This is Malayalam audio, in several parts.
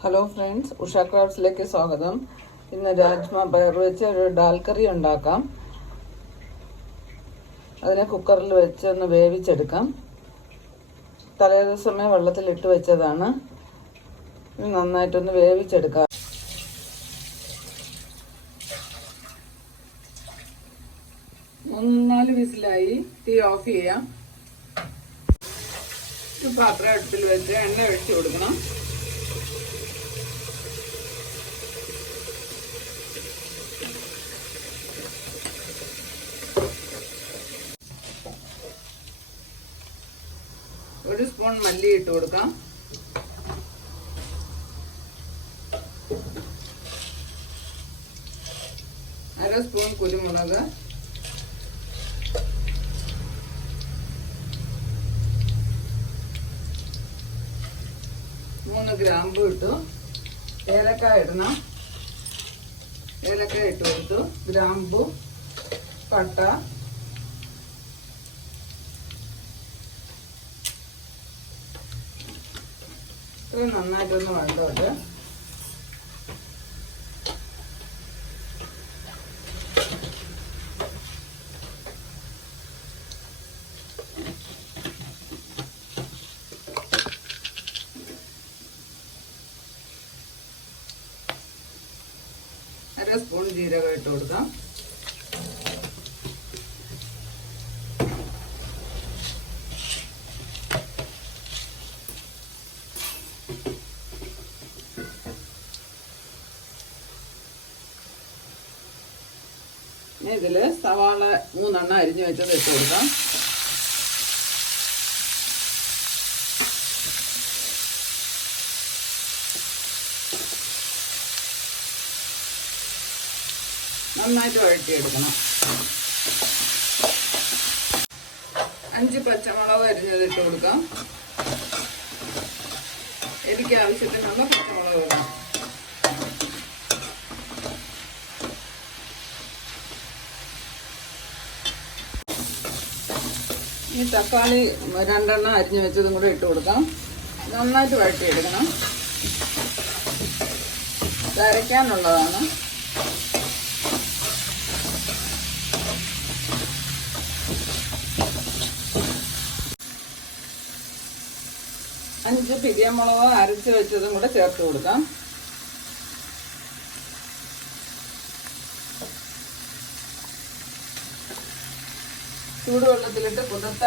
ഹലോ ഫ്രണ്ട്സ് ഉഷ ക്രാഫ്റ്റ്സിലേക്ക് സ്വാഗതം. ഇന്ന് രാജ്മ പയർ വെച്ച് ഒരു ഡാൽ കറി ഉണ്ടാക്കാം. അതിനെ കുക്കറിൽ വെച്ച് ഒന്ന് വേവിച്ചെടുക്കാം. തലേ ദിവസമേ വെള്ളത്തിലിട്ട് വെച്ചതാണ്. നന്നായിട്ടൊന്ന് വേവിച്ചെടുക്കാം. മൂന്നാൽ വിസിലായി തീ ഓഫ് ചെയ്യാം. പാത്രം അടുപ്പിൽ വെച്ച് എണ്ണ ഒഴിച്ചു കൊടുക്കണം. ഒരു സ്പൂൺ മല്ലി ഇട്ട് കൊടുക്കാം. അര സ്പൂൺ കുരുമുളക്. മൂന്ന് ഗ്രാമ്പു ഇട്ടു. ഏലക്ക ഇടണം. ഏലക്ക ഇട്ട് കൊടുത്തു. ഗ്രാമ്പു പട്ട ഇത് നന്നായിട്ടൊന്ന് വഴണ്ടോട്ട് അര സ്പൂൺ ജീരകം ഇട്ട് കൊടുക്കാം. ഇതിൽ സവാള മൂന്നെണ്ണം അരിഞ്ഞു വെച്ചത് ഇട്ട് കൊടുക്കാം. നന്നായിട്ട് വഴറ്റിയെടുക്കണം. അഞ്ച് പച്ചമുളക് അരിഞ്ഞത് ഇട്ട് കൊടുക്കാം. എനിക്ക് ആവശ്യത്തിനുള്ള പച്ചമുളക് ഇടാം. ഈ തക്കാളി രണ്ടെണ്ണം അരിഞ്ഞു വെച്ചതും കൂടെ ഇട്ട് കൊടുക്കാം. നന്നായിട്ട് വഴറ്റിയെടുക്കണം. അരയ്ക്കാനുള്ളതാണ്. അഞ്ച് പിരിയമുളക് അരച്ച് വെച്ചതും കൂടെ ചേർത്ത് കൊടുക്കാം. ചൂടുവെള്ളത്തിലിട്ട് കുതിർത്ത്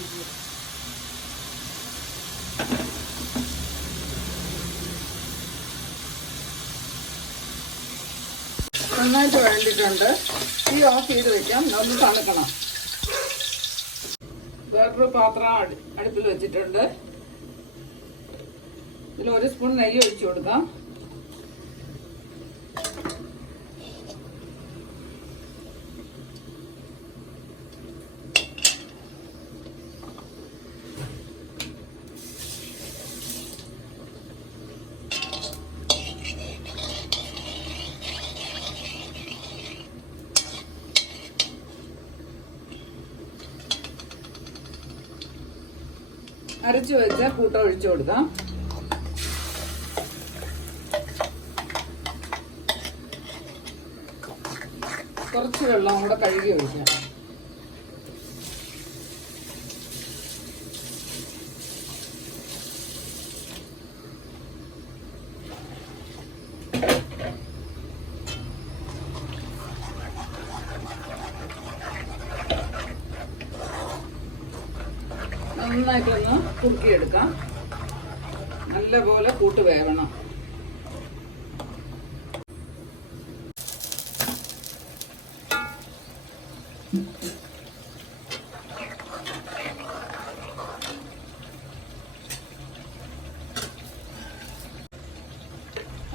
അരച്ചതാണ് നന്നായിട്ട് വേണ്ടിയിട്ടുണ്ട്. തീ ഓഫ് ചെയ്ത് വെക്കാം. ഒന്ന് തണുക്കണം. വേറൊരു പാത്രം അടി- അടുപ്പിൽ വെച്ചിട്ടുണ്ട്. ഇതിൽ ഒരു സ്പൂൺ നെയ്യ് ഒഴിച്ചു കൊടുക്കാം. അരച്ചു വെച്ച കൂട്ട ഒഴിച്ചു കൊടുക്കാം. കുറച്ച് വെള്ളം കൂടെ കഴുകി ഒഴിക്കാം. നന്നായിട്ടൊന്ന് കുറുക്കിയെടുക്കാം. നല്ലപോലെ കൂട്ട് വേവണം.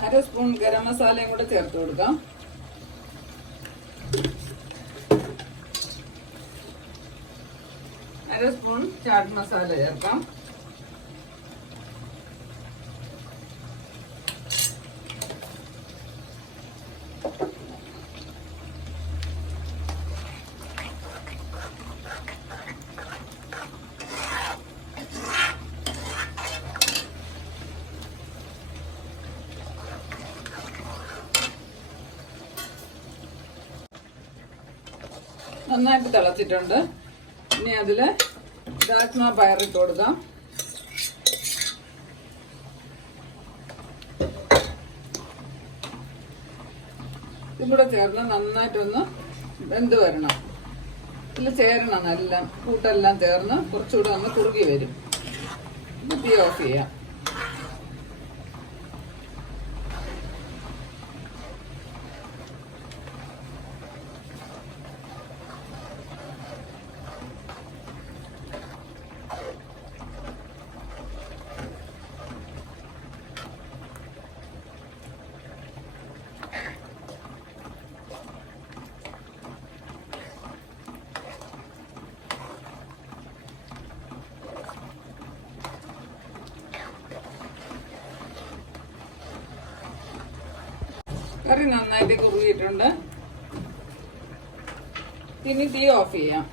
അര സ്പൂൺ ഗരം മസാലയും കൂടെ ചേർത്ത് കൊടുക്കാം. അര സ്പൂൺ ചാട്ട് മസാല ചേർക്കാം. നന്നായിട്ട് തിളച്ചിട്ടുണ്ട്. ഇനി അതിൽ രാജ്മ പയറിട്ട് കൊടുക്കാം. ഇതും കൂടെ ചേർന്ന് നന്നായിട്ടൊന്ന് വെന്ത് വരണം. ഇതിൽ ചേരണം എല്ലാം കൂട്ടെല്ലാം ചേർന്ന് കുറച്ചുകൂടെ ഒന്ന് കുറുകി വരും. ഇത് തീ ഓഫ് ചെയ്യാം. കറി നന്നായിട്ട് കുറുകിയിട്ടുണ്ട്. ഇനി തീ ഓഫ് ചെയ്യാം.